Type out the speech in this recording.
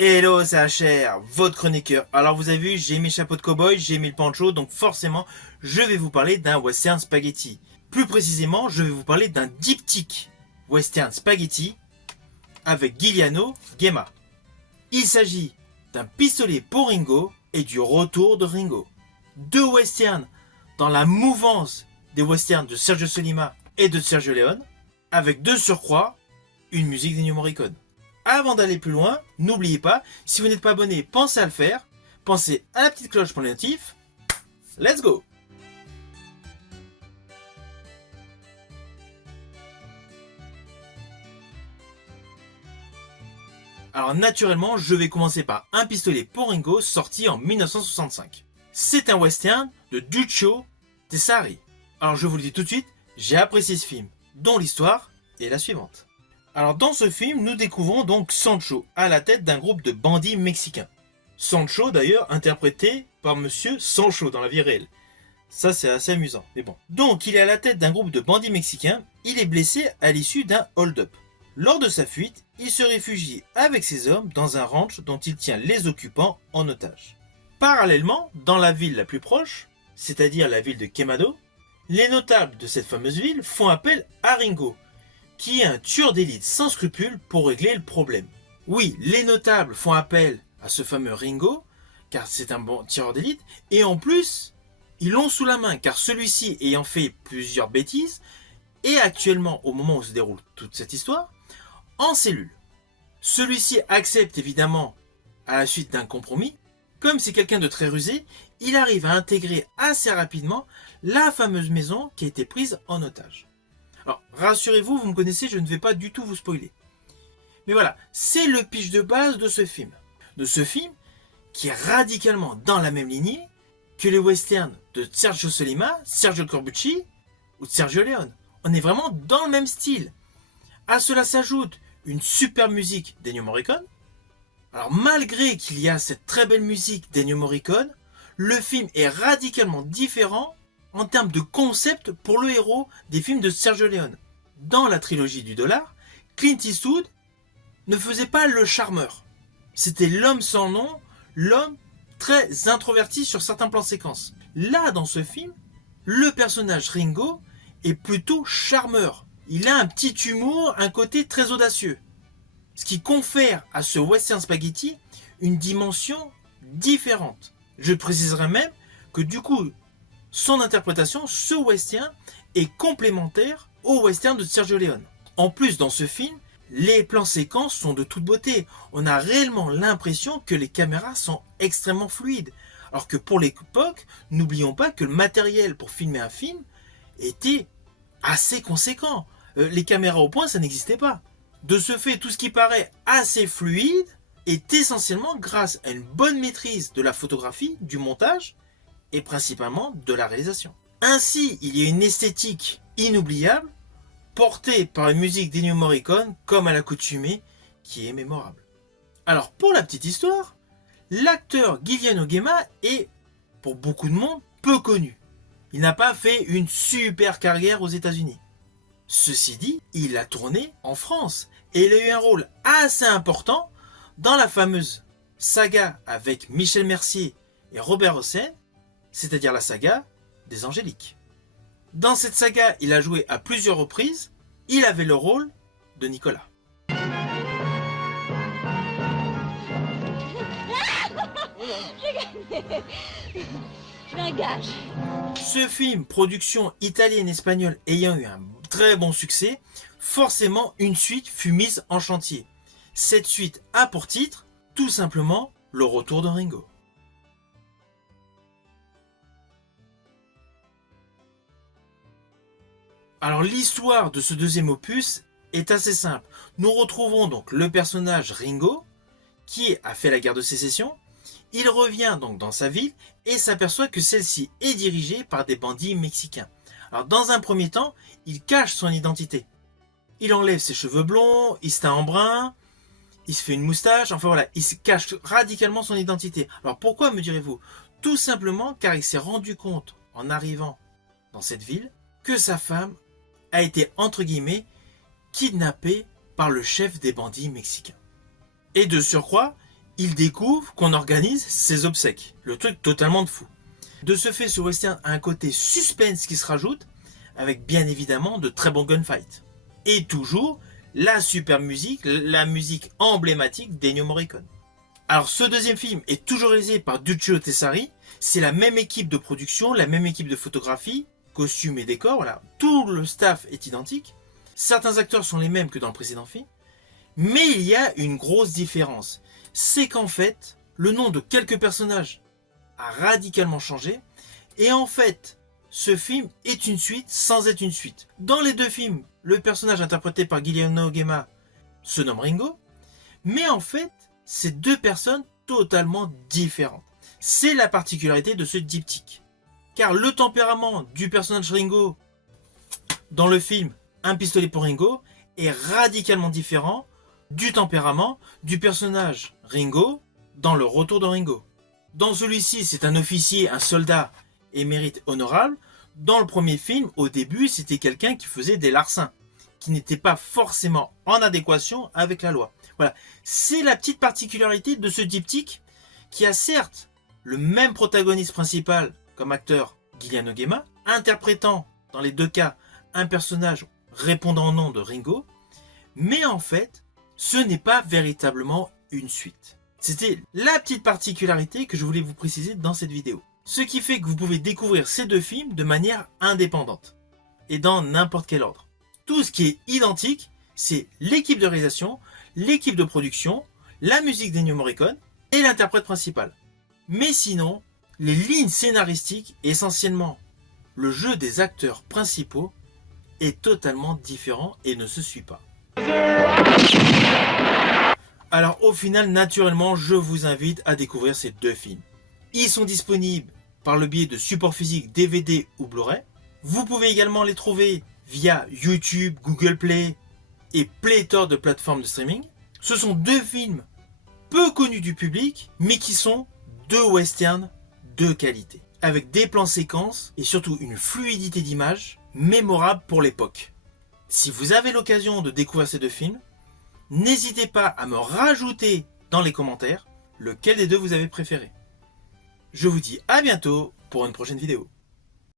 Hello, c'est HR, votre chroniqueur. Alors vous avez vu, j'ai mis le chapeau de cow-boy, j'ai mis le pancho, donc forcément, je vais vous parler d'un western spaghetti. Plus précisément, je vais vous parler d'un diptyque western spaghetti avec Giuliano Gemma. Il s'agit d'un pistolet pour Ringo et du retour de Ringo. Deux westerns dans la mouvance des westerns de Sergio Solima et de Sergio Leone, avec de surcroît une musique d'Ennio Morricone. Avant d'aller plus loin, n'oubliez pas, si vous n'êtes pas abonné, pensez à le faire. Pensez à la petite cloche pour les notifs. Let's go! Alors naturellement, je vais commencer par Un pistolet pour Ringo, sorti en 1965. C'est un western de Duccio Tessari. Alors je vous le dis tout de suite, j'ai apprécié ce film, dont l'histoire est la suivante. Alors dans ce film, nous découvrons donc Sancho à la tête d'un groupe de bandits mexicains. Sancho d'ailleurs interprété par Monsieur Sancho dans la vie réelle. Ça c'est assez amusant, mais bon. Donc il est à la tête d'un groupe de bandits mexicains, il est blessé à l'issue d'un hold-up. Lors de sa fuite, il se réfugie avec ses hommes dans un ranch dont il tient les occupants en otage. Parallèlement, dans la ville la plus proche, c'est-à-dire la ville de Quemado, les notables de cette fameuse ville font appel à Ringo, qui est un tueur d'élite sans scrupules pour régler le problème. Oui, les notables font appel à ce fameux Ringo, car c'est un bon tireur d'élite, et en plus, ils l'ont sous la main, car celui-ci ayant fait plusieurs bêtises, est actuellement, au moment où se déroule toute cette histoire, en cellule. Celui-ci accepte évidemment, à la suite d'un compromis, comme c'est quelqu'un de très rusé, il arrive à intégrer assez rapidement la fameuse maison qui a été prise en otage. Alors, rassurez-vous, vous me connaissez, je ne vais pas du tout vous spoiler. Mais voilà, c'est le pitch de base de ce film. De ce film qui est radicalement dans la même lignée que les westerns de Sergio Solima, Sergio Corbucci ou Sergio Leone. On est vraiment dans le même style. À cela s'ajoute une super musique d'Ennio Morricone. Alors malgré qu'il y a cette très belle musique d'Ennio Morricone, le film est radicalement différent en termes de concept pour le héros des films de Sergio Leone. Dans la trilogie du dollar, Clint Eastwood ne faisait pas le charmeur. C'était l'homme sans nom, l'homme très introverti sur certains plans séquences. Là, dans ce film, le personnage Ringo est plutôt charmeur. Il a un petit humour, un côté très audacieux. Ce qui confère à ce western spaghetti une dimension différente. Je préciserai même que du coup, son interprétation, ce western, est complémentaire au western de Sergio Leone. En plus, dans ce film, les plans séquences sont de toute beauté. On a réellement l'impression que les caméras sont extrêmement fluides. Alors que pour l'époque, n'oublions pas que le matériel pour filmer un film était assez conséquent. Les caméras au point, ça n'existait pas. De ce fait, tout ce qui paraît assez fluide est essentiellement grâce à une bonne maîtrise de la photographie, du montage et principalement de la réalisation. Ainsi, il y a une esthétique inoubliable portée par une musique d'Ennio Morricone comme à l'accoutumée qui est mémorable. Alors pour la petite histoire, l'acteur Giuliano Gemma est, pour beaucoup de monde, peu connu. Il n'a pas fait une super carrière aux États-Unis. Ceci dit, il a tourné en France et il a eu un rôle assez important dans la fameuse saga avec Michel Mercier et Robert Hossein, c'est-à-dire la saga des Angéliques. Dans cette saga, il a joué à plusieurs reprises, il avait le rôle de Nicolas. Ce film, production italienne-espagnole ayant eu un très bon succès, forcément une suite fut mise en chantier. Cette suite a pour titre, tout simplement, Le retour de Ringo. Alors l'histoire de ce deuxième opus est assez simple. Nous retrouvons donc le personnage Ringo, qui a fait la guerre de sécession. Il revient donc dans sa ville et s'aperçoit que celle-ci est dirigée par des bandits mexicains. Alors dans un premier temps, il cache son identité. Il enlève ses cheveux blonds, il se teint en brun, il se fait une moustache, enfin voilà, il cache radicalement son identité. Alors pourquoi, me direz-vous? Tout simplement car il s'est rendu compte, en arrivant dans cette ville, que sa femme a été, entre guillemets, kidnappée par le chef des bandits mexicains. Et de surcroît, il découvre qu'on organise ses obsèques. Le truc totalement de fou. De ce fait, ce western a un côté suspense qui se rajoute, avec bien évidemment de très bons gunfights. Et toujours la super musique, la musique emblématique d'Ennio Morricone. Alors ce deuxième film est toujours réalisé par Duccio Tessari, c'est la même équipe de production, la même équipe de photographie, costumes et décors, voilà, tout le staff est identique. Certains acteurs sont les mêmes que dans le précédent film, mais il y a une grosse différence. C'est qu'en fait, le nom de quelques personnages a radicalement changé, et en fait, ce film est une suite sans être une suite. Dans les deux films, le personnage interprété par Guiliano Gemma se nomme Ringo, mais en fait, c'est deux personnes totalement différentes. C'est la particularité de ce diptyque. Car le tempérament du personnage Ringo dans le film Un pistolet pour Ringo est radicalement différent du tempérament du personnage Ringo dans Le Retour de Ringo. Dans celui-ci, c'est un officier, un soldat émérite honorable. Dans le premier film, au début, c'était quelqu'un qui faisait des larcins, qui n'était pas forcément en adéquation avec la loi. Voilà, c'est la petite particularité de ce diptyque qui a certes le même protagoniste principal comme acteur, Guiliano Gemma, interprétant dans les deux cas un personnage répondant au nom de Ringo, mais en fait, ce n'est pas véritablement une suite. C'était la petite particularité que je voulais vous préciser dans cette vidéo. Ce qui fait que vous pouvez découvrir ces deux films de manière indépendante et dans n'importe quel ordre. Tout ce qui est identique, c'est l'équipe de réalisation, l'équipe de production, la musique d'Ennio Morricone et l'interprète principal. Mais sinon, les lignes scénaristiques, essentiellement le jeu des acteurs principaux, est totalement différent et ne se suit pas. Alors au final, naturellement, je vous invite à découvrir ces deux films. Ils sont disponibles par le biais de supports physiques DVD ou Blu-ray. Vous pouvez également les trouver via YouTube, Google Play et pléthore de plateformes de streaming. Ce sont deux films peu connus du public, mais qui sont deux westerns de qualité, avec des plans séquences et surtout une fluidité d'image mémorable pour l'époque. Si vous avez l'occasion de découvrir ces deux films, n'hésitez pas à me rajouter dans les commentaires lequel des deux vous avez préféré. Je vous dis à bientôt pour une prochaine vidéo.